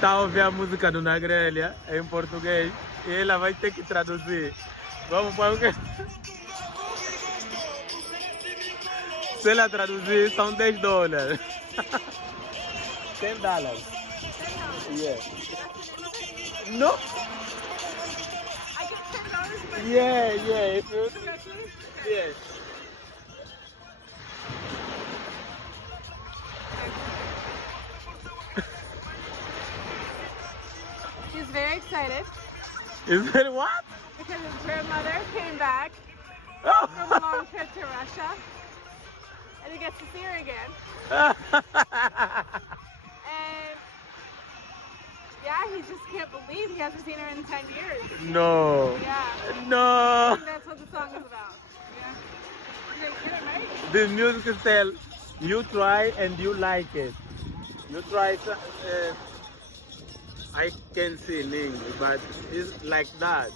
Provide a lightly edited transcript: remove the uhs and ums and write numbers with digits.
Tá a ouvir a música do Nagrelia em português e ela vai ter que traduzir. Vamos para o que? Se ela traduzir, são $10. $10. Yeah. No? I get $10 for Yeah, yeah. If you, yeah. He's very excited Is it what? because his grandmother came back from a Oh. long trip to Russia and he gets to see her again. And yeah, he just can't believe he hasn't seen her in 10 years. No. Yeah, I No. think that's what the song is about. Yeah. You're gonna get it right? The music style, you try and you like it. You try, I can sing, but it's like that.